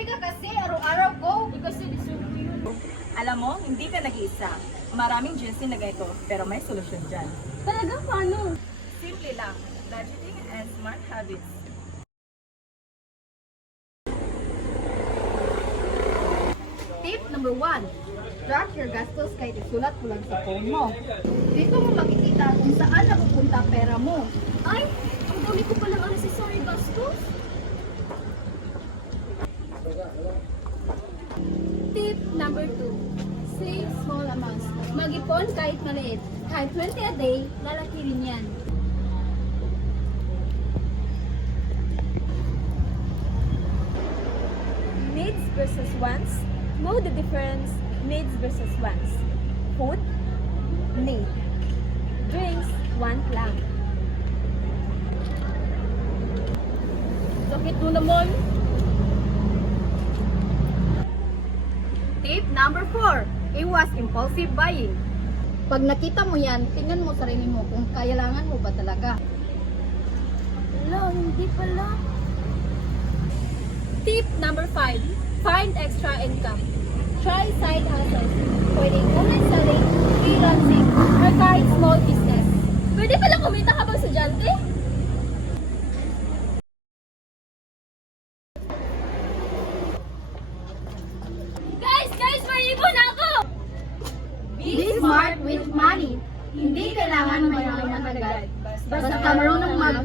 Grabe ka kasi, araw-araw ko. Kasi deserve ko yun. Alam mo, hindi ka nag-iisa. Maraming GC na ganito, pero may solusyon dyan. Talaga paano? Simple lang, budgeting and smart habits. Tip number 1. Track your gastos kahit isulat mo lang sa phone mo. Dito mo makikita kung saan napupunta pera mo. Ay, ang dami ko palang unnecessary gastos. Tip number 2. Save small amounts. Mag-ipon kahit maliit. Kahit 20 a day, lalaki rin yan. Needs versus wants. Know the difference. Needs versus wants. Food, need. Drinks, want lang. Sakit mo naman. Tip number 4. Iwas impulsive buying. Pag nakita mo yan, tingnan mo sarili mo kung kailangan mo ba talaga. Wala, hindi pala. Tip number 5. Find extra income. Try side hustles. Pwedeng online selling, freelancing, or kahit small business. Pwede pala kumita habang estudyante? Guys! May ipon ako! Be smart with money. Hindi kailangan mayaman agad. Basta marunong mag